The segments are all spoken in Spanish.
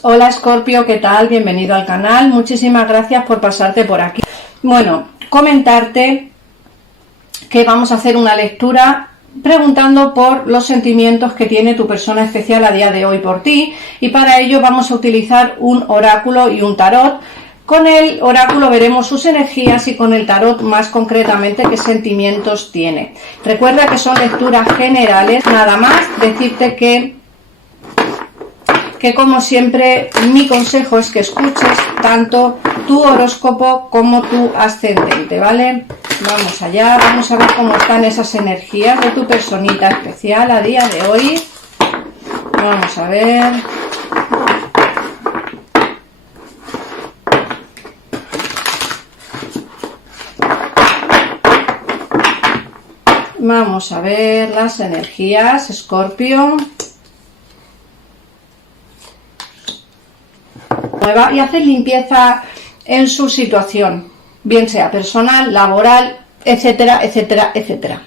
Hola Escorpio, ¿qué tal? Bienvenido al canal, muchísimas gracias por pasarte por aquí. Bueno, comentarte que vamos a hacer una lectura preguntando por los sentimientos que tiene tu persona especial a día de hoy por ti, y para ello vamos a utilizar un oráculo y un tarot. Con el oráculo veremos sus energías y con el tarot más concretamente qué sentimientos tiene. Recuerda que son lecturas generales, nada más decirte que como siempre mi consejo es que escuches tanto tu horóscopo como tu ascendente, ¿vale? Vamos allá, vamos a ver cómo están esas energías de tu personita especial a día de hoy. Vamos a ver. Vamos a ver las energías, Escorpio. Y hacer limpieza en su situación, bien sea personal, laboral, etcétera, etcétera, etcétera.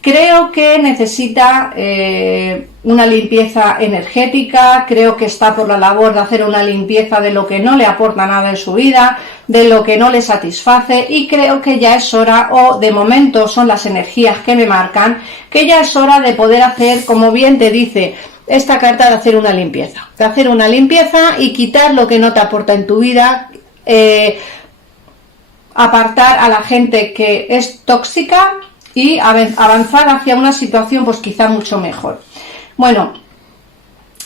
Creo que necesita una limpieza energética, creo que está por la labor de hacer una limpieza de lo que no le aporta nada en su vida, de lo que no le satisface, y creo que ya es hora, o de momento son las energías que me marcan, que ya es hora de poder hacer, como bien te dice esta carta, de hacer una limpieza y quitar lo que no te aporta en tu vida, apartar a la gente que es tóxica y avanzar hacia una situación pues quizá mucho mejor. Bueno,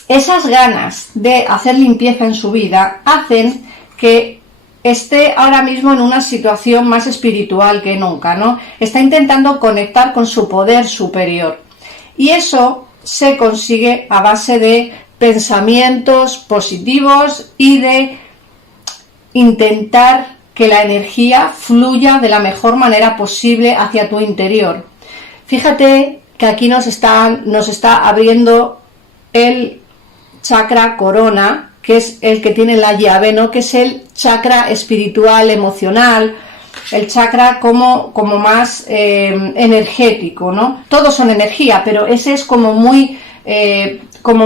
esas ganas de hacer limpieza en su vida hacen que esté ahora mismo en una situación más espiritual que nunca, ¿no? Está intentando conectar con su poder superior, y eso se consigue a base de pensamientos positivos y de intentar que la energía fluya de la mejor manera posible hacia tu interior. Fíjate que aquí nos está abriendo el chakra corona, que es el que tiene la llave, ¿no? Que es el chakra espiritual, emocional, el chakra como más energético, ¿no? Todos son energía, pero ese es como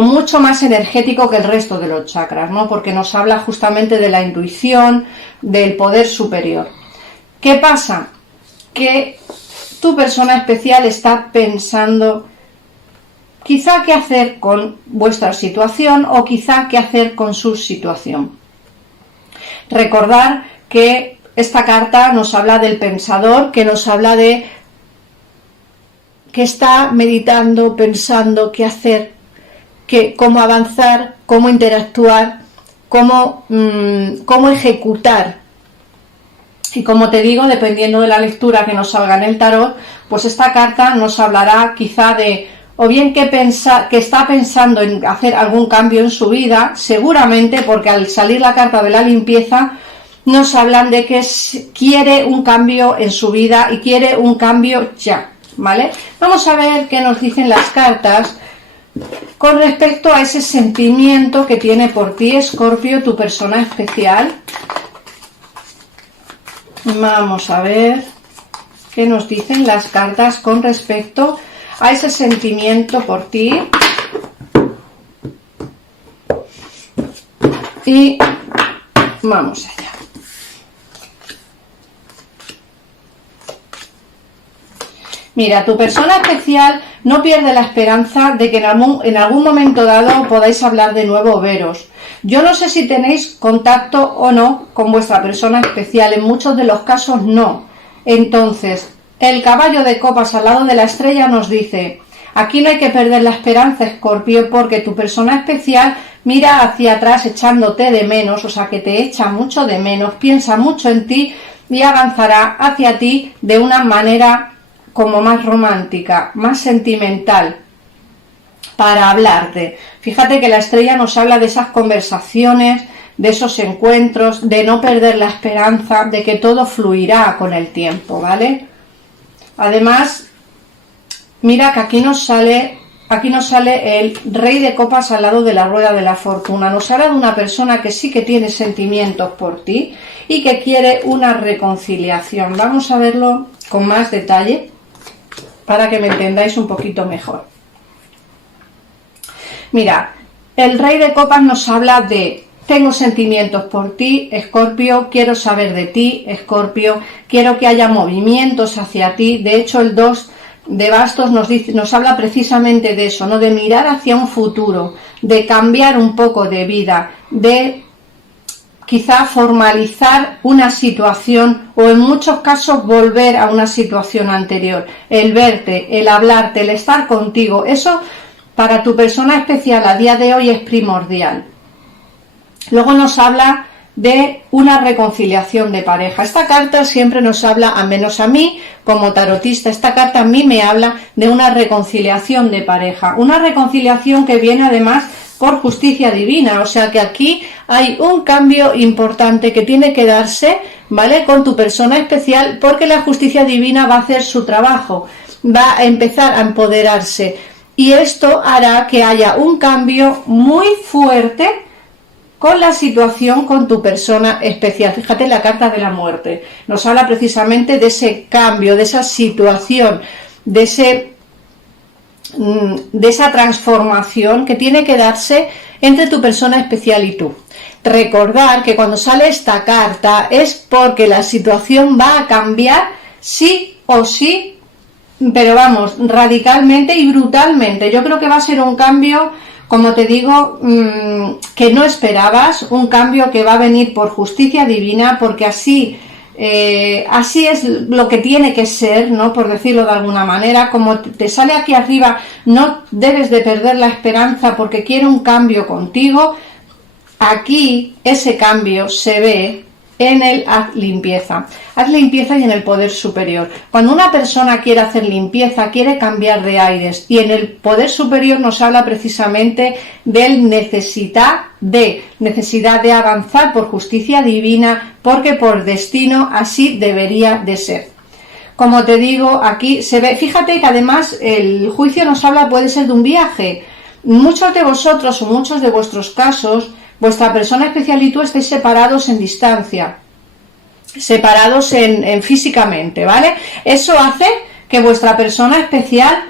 mucho más energético que el resto de los chakras, ¿no? Porque nos habla justamente de la intuición, del poder superior. ¿Qué pasa? Que tu persona especial está pensando quizá qué hacer con vuestra situación, o quizá qué hacer con su situación. Recordar que esta carta nos habla del pensador, que nos habla de que está meditando, pensando qué hacer, cómo avanzar, cómo interactuar, cómo ejecutar. Y como te digo, dependiendo de la lectura que nos salga en el tarot, pues esta carta nos hablará quizá de, o bien que está pensando en hacer algún cambio en su vida, seguramente, porque al salir la carta de la limpieza nos hablan de que quiere un cambio en su vida y quiere un cambio ya, ¿vale? Vamos a ver qué nos dicen las cartas con respecto a ese sentimiento que tiene por ti, Escorpio, tu persona especial. Vamos a ver qué nos dicen las cartas con respecto a ese sentimiento por ti. Y vamos allá. Mira, tu persona especial no pierde la esperanza de que en algún momento dado podáis hablar de nuevo o veros. Yo no sé si tenéis contacto o no con vuestra persona especial, en muchos de los casos no. Entonces, el caballo de copas al lado de la estrella nos dice, aquí no hay que perder la esperanza, Escorpio, porque tu persona especial mira hacia atrás echándote de menos, o sea que te echa mucho de menos, piensa mucho en ti y avanzará hacia ti de una manera como más romántica, más sentimental, para hablarte. Fíjate que la estrella nos habla de esas conversaciones, de esos encuentros, de no perder la esperanza, de que todo fluirá con el tiempo, ¿vale? Además, mira que aquí nos sale el rey de copas al lado de la rueda de la fortuna. Nos habla de una persona que sí que tiene sentimientos por ti y que quiere una reconciliación. Vamos a verlo con más detalle para que me entendáis un poquito mejor. Mira, el rey de copas nos habla de tengo sentimientos por ti, Escorpio, quiero saber de ti, Escorpio, quiero que haya movimientos hacia ti. De hecho, el 2 de bastos nos habla precisamente de eso, ¿no? De mirar hacia un futuro, de cambiar un poco de vida, de quizá formalizar una situación o en muchos casos volver a una situación anterior. El verte, el hablarte, el estar contigo, eso para tu persona especial a día de hoy es primordial. Luego nos habla de una reconciliación de pareja. Esta carta siempre nos habla, al menos a mí como tarotista, esta carta a mí me habla de una reconciliación de pareja, una reconciliación que viene además por justicia divina, o sea que aquí hay un cambio importante que tiene que darse, ¿vale?, con tu persona especial, porque la justicia divina va a hacer su trabajo, va a empezar a empoderarse y esto hará que haya un cambio muy fuerte con la situación con tu persona especial. Fíjate, la carta de la muerte nos habla precisamente de ese cambio, de esa situación, de esa transformación que tiene que darse entre tu persona especial y tú. Recordar que cuando sale esta carta es porque la situación va a cambiar sí o sí, pero vamos, radicalmente y brutalmente. Yo creo que va a ser un cambio, como te digo, que no esperabas, un cambio que va a venir por justicia divina, porque así es lo que tiene que ser, ¿no?, por decirlo de alguna manera. Como te sale aquí arriba, no debes de perder la esperanza porque quiere un cambio contigo. Aquí ese cambio se ve en el haz limpieza y en el poder superior. Cuando una persona quiere hacer limpieza, quiere cambiar de aires, y en el poder superior nos habla precisamente del necesidad de avanzar por justicia divina, porque por destino así debería de ser. Como te digo, aquí se ve, fíjate que además el juicio nos habla, puede ser de un viaje. Muchos de vosotros o muchos de vuestros casos, vuestra persona especial y tú estáis separados en distancia, separados en físicamente, ¿vale? Eso hace que vuestra persona especial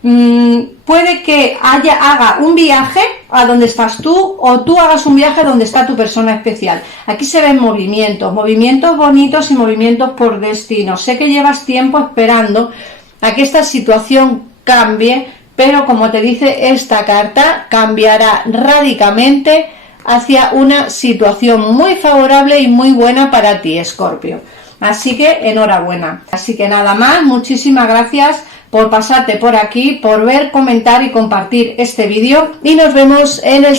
puede que haga un viaje a donde estás tú, o tú hagas un viaje donde está tu persona especial. Aquí se ven movimientos bonitos y movimientos por destino. Sé que llevas tiempo esperando a que esta situación cambie, pero como te dice esta carta, cambiará radicalmente hacia una situación muy favorable y muy buena para ti, Escorpio. Así que enhorabuena. Así que nada más, muchísimas gracias por pasarte por aquí, por ver, comentar y compartir este vídeo, y nos vemos en el